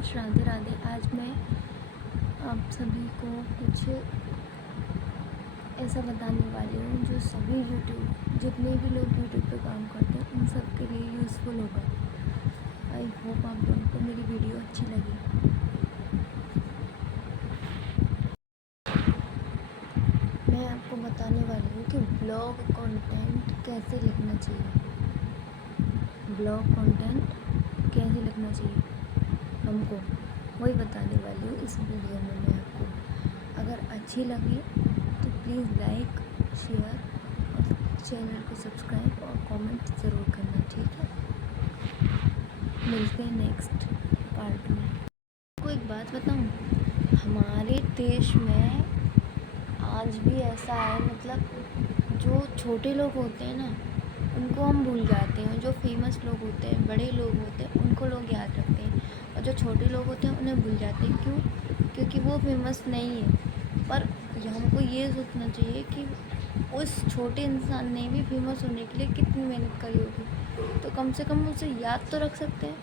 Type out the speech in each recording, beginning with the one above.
Friends, Radhe Radhe. आज मैं आप सभी को कुछ ऐसा बताने वाली हूँ जो सभी जितने भी लोग यूट्यूब पे काम करते हैं उन सब के लिए यूज़फुल होगा। आई होप आप लोगों को मेरी वीडियो अच्छी लगी। मैं आपको बताने वाली हूँ कि ब्लॉग कंटेंट कैसे लिखना चाहिए। ब्लॉग कंटेंट कैसे लिखना चाहिए हमको, वही बताने वाली हूँ इस वीडियो में मैं आपको। अगर अच्छी लगे तो प्लीज़ लाइक, शेयर और चैनल को सब्सक्राइब और कमेंट ज़रूर करना, ठीक है। मिलते हैं नेक्स्ट पार्ट में। आपको एक बात बताऊँ, हमारे देश में आज भी ऐसा है, मतलब जो छोटे लोग होते हैं ना उनको हम भूल जाते हैं, जो फेमस लोग होते हैं, बड़े लोग होते हैं, उनको लोग याद रखते हैं, और जो छोटे लोग होते हैं उन्हें भूल जाते हैं। क्यों? क्योंकि वो फेमस नहीं है। पर हमको ये सोचना चाहिए कि उस छोटे इंसान ने भी फेमस होने के लिए कितनी मेहनत करी होगी, तो कम से कम उसे याद तो रख सकते हैं।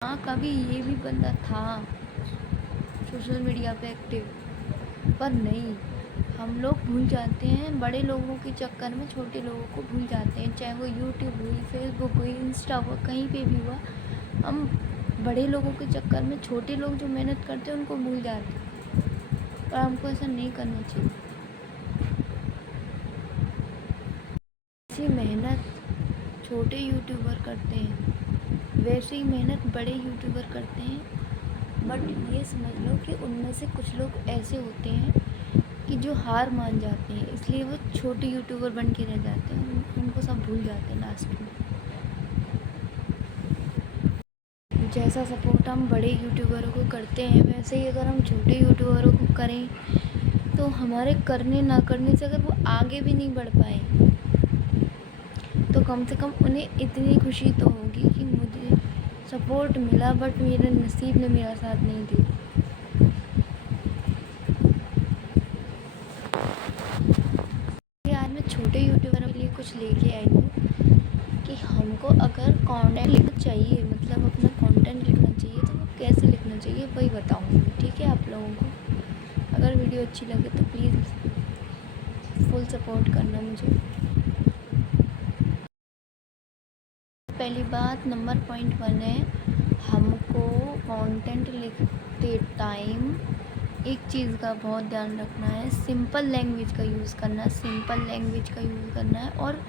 हाँ, कभी ये भी बंदा था सोशल मीडिया पे एक्टिव, पर नहीं, हम लोग भूल जाते हैं बड़े लोगों के चक्कर में छोटे लोगों को भूल जाते हैं। चाहे वो यूट्यूब हुई, फेसबुक हुई, इंस्टा हुआ, कहीं पे भी हुआ, हम बड़े लोगों के चक्कर में छोटे लोग जो मेहनत करते हैं उनको भूल जाते हैं। पर हमको ऐसा नहीं करना चाहिए। ऐसी मेहनत छोटे यूट्यूबर करते हैं, वैसे ही मेहनत बड़े यूट्यूबर करते हैं। बट ये समझ लो कि उनमें से कुछ लोग ऐसे होते हैं कि जो हार मान जाते हैं, इसलिए वो छोटे यूट्यूबर बन के रह जाते हैं, उनको सब भूल जाते हैं लास्ट में। जैसा सपोर्ट हम बड़े यूट्यूबरों को करते हैं, वैसे ही अगर हम छोटे यूट्यूबरों को करें तो हमारे करने ना करने से अगर वो आगे भी नहीं बढ़ पाए तो कम से कम उन्हें इतनी खुशी तो होगी कि मुझे सपोर्ट मिला, बट मेरे नसीब ने मेरा साथ नहीं दिया। आज मैं छोटे यूट्यूबरों के लिए कुछ लेके आई हूँ कि हमको अगर कंटेंट लिखना चाहिए, मतलब अपना कंटेंट लिखना चाहिए, तो वो कैसे लिखना चाहिए वही बताऊँगी, ठीक है। आप लोगों को अगर वीडियो अच्छी लगे तो प्लीज़ फुल सपोर्ट करना मुझे। पहली बात, नंबर पॉइंट 1 है, हमको कंटेंट लिखते टाइम एक चीज़ का बहुत ध्यान रखना है, सिंपल लैंग्वेज का यूज़ करना है, सिंपल लैंग्वेज का यूज़ करना है। और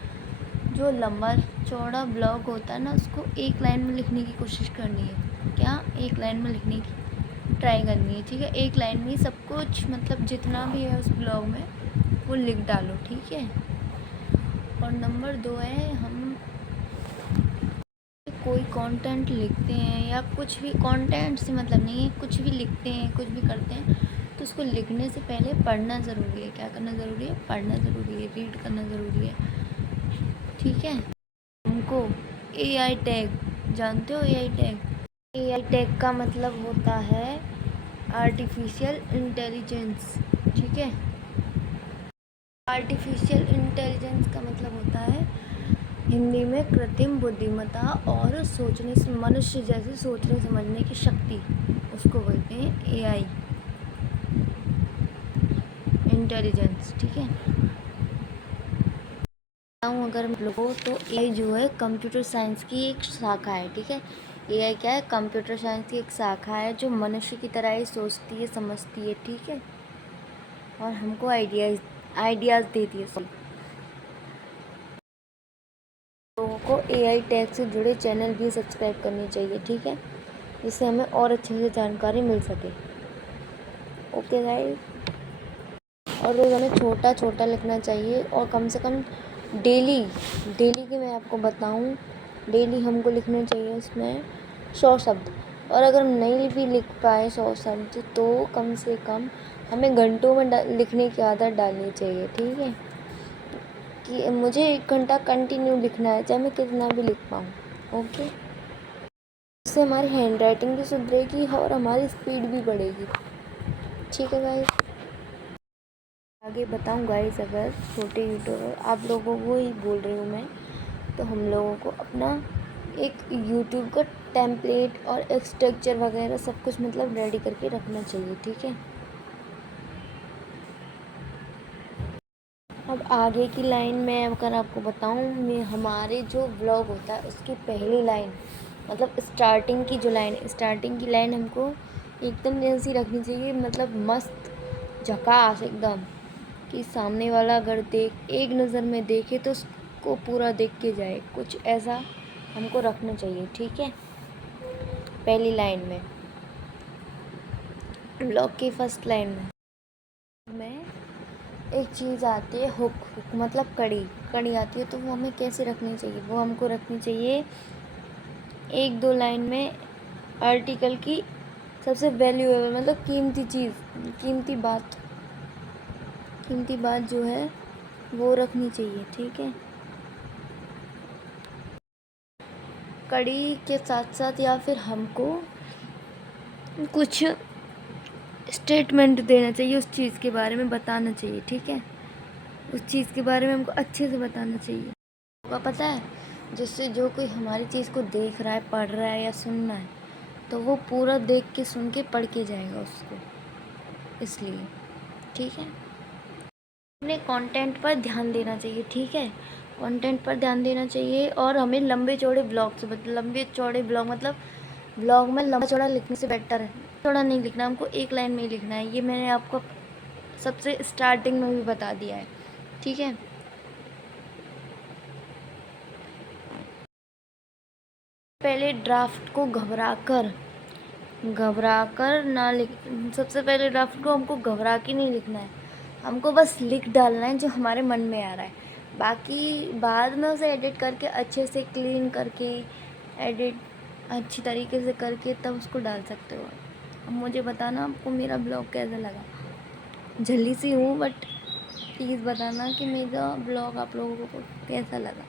जो लंबा चौड़ा ब्लॉग होता है ना, उसको एक लाइन में लिखने की कोशिश करनी है। क्या? एक लाइन में लिखने की ट्राई करनी है, ठीक है। एक लाइन में सब कुछ, मतलब जितना भी है उस ब्लॉग में वो लिख डालो, ठीक है। और नंबर 2 है, हम कोई कंटेंट लिखते हैं या कुछ भी, कंटेंट से मतलब नहीं है, कुछ भी लिखते हैं, कुछ भी करते हैं, तो उसको लिखने से पहले पढ़ना ज़रूरी है। क्या करना ज़रूरी है? पढ़ना ज़रूरी है, रीड करना ज़रूरी है, ठीक है। हमको AI टैग, जानते हो AI टैग? AI टैग का मतलब होता है आर्टिफिशियल इंटेलिजेंस, ठीक है। आर्टिफिशियल इंटेलिजेंस का मतलब होता है हिंदी में कृत्रिम बुद्धिमत्ता और सोचने से, मनुष्य जैसे सोचने समझने की शक्ति, उसको बोलते हैं AI इंटेलिजेंस, ठीक है। अगर हम लोगों तो AI जो है कंप्यूटर साइंस की एक शाखा है, ठीक है। AI क्या है? कंप्यूटर साइंस की एक शाखा है जो मनुष्य की तरह ही सोचती है, समझती है, ठीक है, और हमको आइडियाज़ देती है। लोगों को AI टैग से जुड़े चैनल भी सब्सक्राइब करनी चाहिए, ठीक है, जिससे हमें और अच्छे से जानकारी मिल सके। Okay guys. और रोज़ हमें छोटा छोटा लिखना चाहिए, और कम से कम डेली की मैं आपको बताऊं, डेली हमको लिखने चाहिए उसमें 100 शब्द। और अगर हम नहीं भी लिख पाए 100 शब्द तो कम से कम हमें घंटों में लिखने की आदत डालनी चाहिए, ठीक है, कि मुझे 1 घंटा कंटिन्यू लिखना है, चाहे मैं कितना भी लिख पाऊँ। ओके, इससे हमारी हैंड राइटिंग भी सुधरेगी और हमारी स्पीड भी बढ़ेगी, ठीक है गाइस। आगे बताऊँ गाइस, अगर छोटे यूट्यूबर, आप लोगों को ही बोल रही हूँ मैं, तो हम लोगों को अपना एक यूट्यूब का टेम्पलेट और एक स्ट्रक्चर वगैरह सब कुछ मतलब रेडी करके रखना चाहिए, ठीक है। अब आगे की लाइन में अगर आपको बताऊं, मैं हमारे जो व्लॉग होता है उसकी पहली लाइन मतलब स्टार्टिंग की लाइन हमको एकदम ऐसी रखनी चाहिए, मतलब मस्त झकास एकदम, कि सामने वाला अगर एक नज़र में देखे तो उसको पूरा देख के जाए, कुछ ऐसा हमको रखना चाहिए, ठीक है। पहली लाइन में व्लॉग की फर्स्ट लाइन में एक चीज़ आती है हुक मतलब कड़ी आती है, तो वो हमें कैसे रखनी चाहिए, वो हमको रखनी चाहिए 1-2 लाइन में आर्टिकल की सबसे वैल्यूएबल मतलब कीमती बात जो है वो रखनी चाहिए, ठीक है। कड़ी के साथ साथ या फिर हमको कुछ स्टेटमेंट देना चाहिए, उस चीज़ के बारे में बताना चाहिए, ठीक है। उस चीज़ के बारे में हमको अच्छे से बताना चाहिए। आपको पता है, जिससे जो कोई हमारी चीज़ को देख रहा है, पढ़ रहा है या सुन रहा है, तो वो पूरा देख के सुन के पढ़ के जाएगा उसको, इसलिए, ठीक है। अपने कंटेंट पर ध्यान देना चाहिए, ठीक है। कंटेंट पर ध्यान देना चाहिए और हमें लंबे चौड़े ब्लॉग मतलब ब्लॉग में लंबा चौड़ा लिखने से बेटर है, चौड़ा नहीं लिखना, हमको एक लाइन में ही लिखना है। ये मैंने आपको सबसे स्टार्टिंग में भी बता दिया है, ठीक है। पहले ड्राफ्ट को घबरा कर ना लिख सबसे पहले ड्राफ्ट को हमको घबरा के नहीं लिखना है, हमको बस लिख डालना है जो हमारे मन में आ रहा है। बाकी बाद में उसे एडिट करके अच्छे से क्लीन करके एडिट अच्छी तरीके से करके तब उसको डाल सकते हो। अब मुझे बताना आपको मेरा ब्लॉग कैसा लगा। जल्दी सी हूँ बट प्लीज़ बताना कि मेरा ब्लॉग आप लोगों को कैसा लगा।